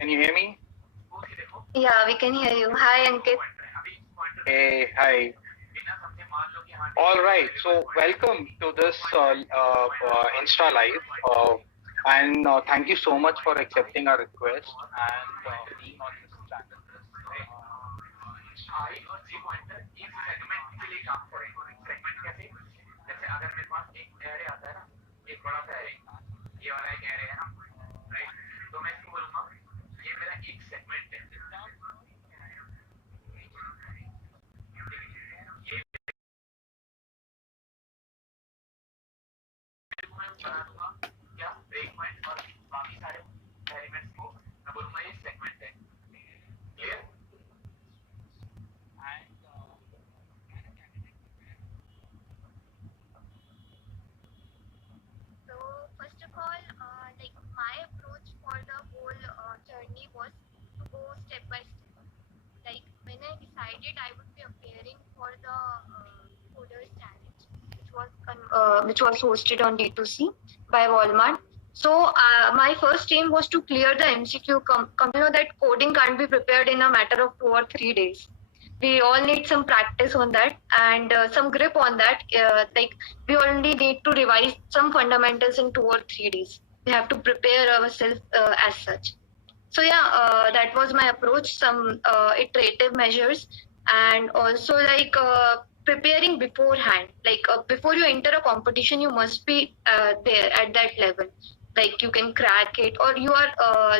Can you hear me? Yeah, we can hear you. Hi, Ankit. Hey, hi. All right. So, welcome to this Insta Live. And thank you so much for accepting our request and being on this channel. So, first of all, my approach for the whole journey was to go step by step. Like when I decided I would be appearing for the Coders Challenge, which was hosted on d2c by Walmart. So my first aim was to clear the MCQ. You know that coding can't be prepared in a matter of 2 or 3 days. We all need some practice on that and some grip on that. We only need to revise some fundamentals in 2 or 3 days. We have to prepare ourselves as such. So yeah, that was my approach. Some iterative measures, and also preparing beforehand. Before you enter a competition, you must be there at that level. Like you can crack it, or you are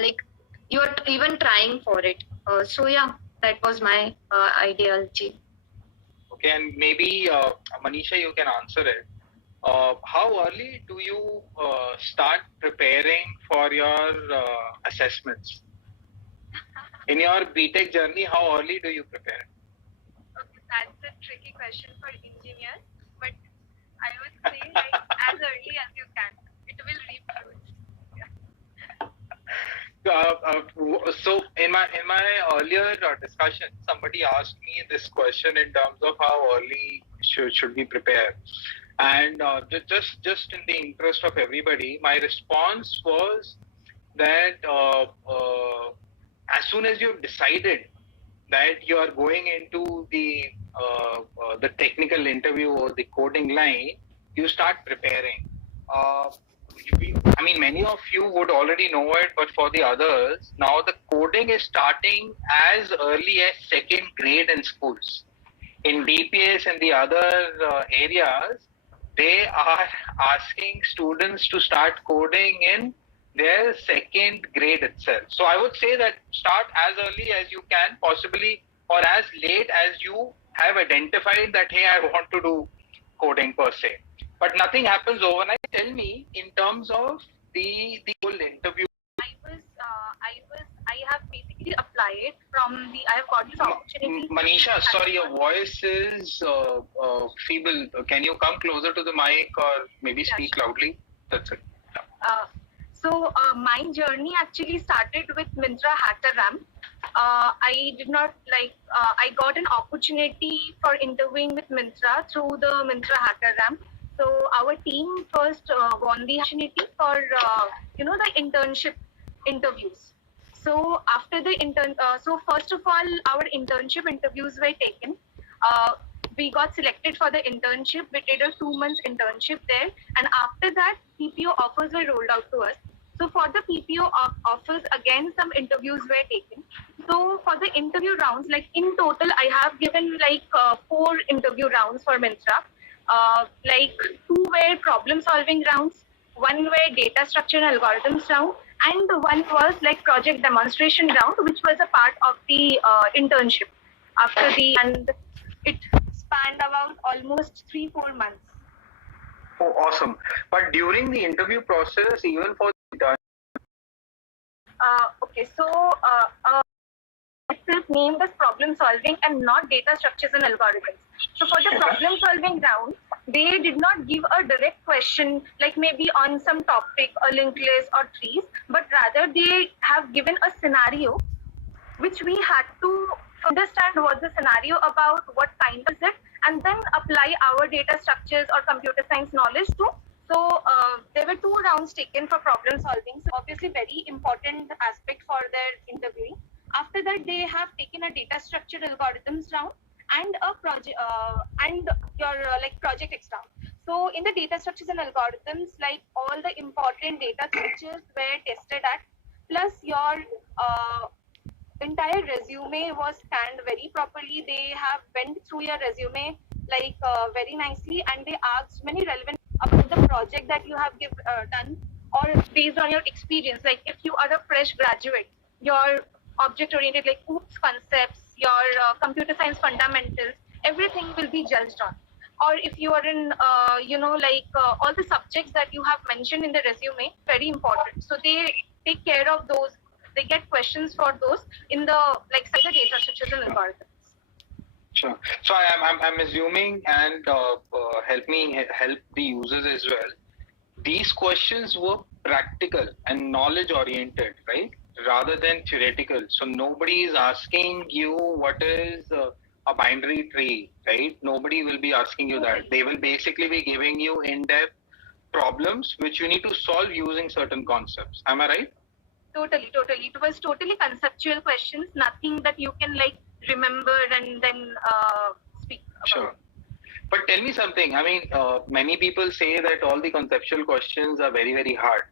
even trying for it. So yeah, that was my ideology. Okay, and maybe Manisha, you can answer it. How early do you start preparing for your assessments? In your BTech journey, how early do you prepare? Okay, that's a tricky question for engineers, but I would say as early as you can. It will reap fruits. So in my earlier discussion, somebody asked me this question in terms of how early should we prepare, and just in the interest of everybody, my response was that as soon as you've decided that you are going into the technical interview or the coding line, you start preparing. I mean, many of you would already know it, but for the others, now the coding is starting as early as second grade in schools. In DPS and the other areas, they are asking students to start coding in their second grade itself. So I would say that start as early as you can, possibly, or as late as you have identified that, hey, I want to do coding per se. But nothing happens overnight. Tell me, in terms of the whole interview. I have basically applied I have got this opportunity. Manisha, sorry, your voice is feeble. Can you come closer to the mic or maybe speak loudly? That's it. So my journey actually started with Myntra Hacker Ramp. I did not I got an opportunity for interviewing with Myntra through the Myntra Hacker Ramp. So our team first won the opportunity for the internship interviews. So after the so first of all, our internship interviews were taken. We got selected for the internship. We did a 2 months internship there, and after that, PPO offers were rolled out to us. So for the PPO offers, again some interviews were taken. So for the interview rounds, like in total, I have given 4 interview rounds for Myntra. 2 were problem solving rounds, 1 were data structure and algorithms round, and 1 was project demonstration round, which was a part of the internship. And it spanned about almost 3-4 months. Oh, awesome! But during the interview process, even for the okay, so itself named as problem solving and not data structures and algorithms. So for the problem solving round, they did not give a direct question like maybe on some topic or linked list or trees, but rather they have given a scenario which we had to understand what the scenario about, what kind is it, and then apply our data structures or computer science knowledge to So there were 2 rounds taken for problem solving. So obviously very important aspect for their interviewing. After that, they have taken a data structure algorithms round and a project and your like project X round. So in the data structures and algorithms, like all the important data structures were tested at, plus your entire resume was scanned very properly. They have went through your resume like very nicely, and they asked many relevant about the project that you have done, or based on your experience. Like if you are a fresh graduate, your object oriented like OOPS concepts, your computer science fundamentals, everything will be judged on. Or if you are in all the subjects that you have mentioned in the resume, very important. So they take care of those. They get questions for those in the like the data structures and algorithms. Sure. So I'm assuming, and help the users as well. These questions were practical and knowledge oriented, right? Rather than theoretical. So nobody is asking you what is a binary tree, right? Nobody will be asking you that. They will basically be giving you in-depth problems which you need to solve using certain concepts. Am I right? Totally. It was totally conceptual questions, nothing that you can like remember and then speak about. Sure. But tell me something. I mean, many people say that all the conceptual questions are very, very hard.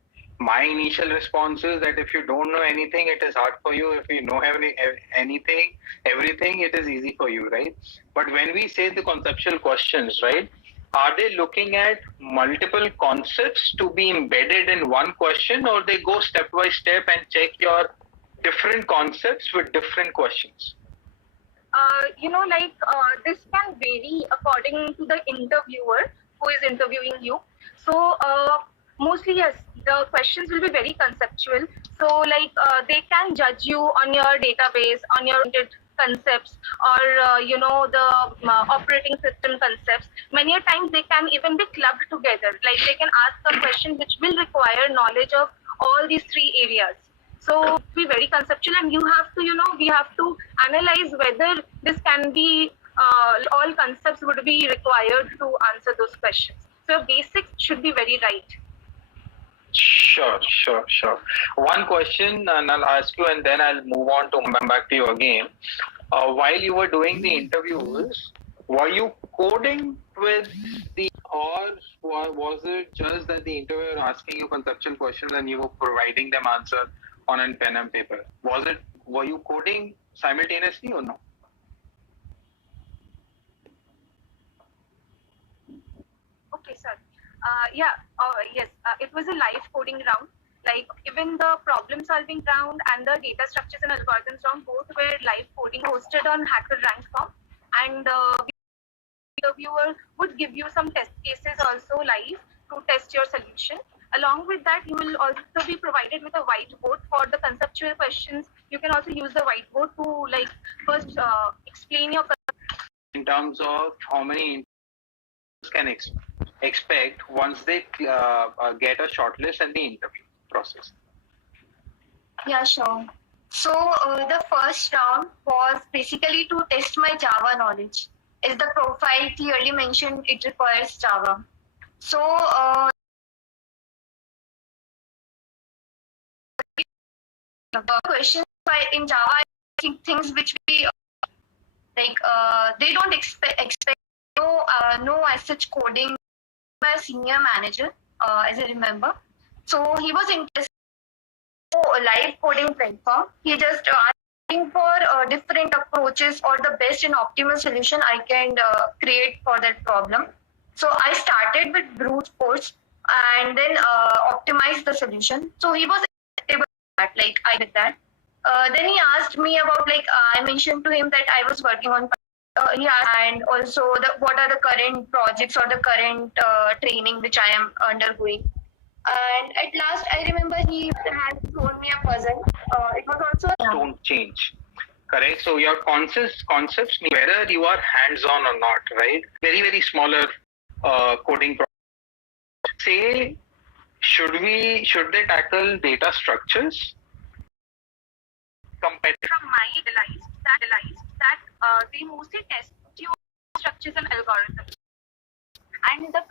My initial response is that if you don't know anything, it is hard for you. If you know everything, it is easy for you, right? But when we say the conceptual questions, right, are they looking at multiple concepts to be embedded in one question, or they go step by step and check your different concepts with different questions? This can vary according to the interviewer who is interviewing you. So mostly, yes, the questions will be very conceptual. So they can judge you on your database, on your concepts, or the operating system concepts. Many times they can even be clubbed together. Like they can ask a question which will require knowledge of all these 3 areas. So be very conceptual, and we have to analyze whether this can be all concepts would be required to answer those questions. So basics should be very right. Sure. One question, and I'll ask you, and then I'll move on to come back to you again. While you were doing the interviews, were you coding with or was it just that the interviewer asking you conceptual questions and you were providing them answer on a pen and paper? Were you coding simultaneously or no? Okay, sir. Yes. It was a live coding round. Like even the problem solving round and the data structures and algorithms round, both were live coding hosted on HackerRankCom, and the interviewer would give you some test cases also live to test your solution. Along with that, you will also be provided with a whiteboard for the conceptual questions. You can also use the whiteboard to first explain your. In terms of how many can expect once they get a shortlist and the interview process. Yeah, sure. So the first round was basically to test my Java knowledge. As the profile clearly mentioned, it requires Java. So the questions in Java, I think things which we they don't expect no as such coding by a senior manager, as I remember. So he was interested in a live coding platform. He just asking for different approaches or the best and optimal solution I can create for that problem. So I started with brute force and then optimized the solution. So he was able to that, I did that. Then he asked me about I mentioned to him that I was working on and also what are the current projects or the current training which I am undergoing. And at last, I remember he had thrown me a puzzle. It was also don't change. Correct. So your concepts, whether you are hands-on or not, right? Very, very smaller coding projects. Say, should they tackle data structures? From my realized that they mostly test your structures and algorithms. And the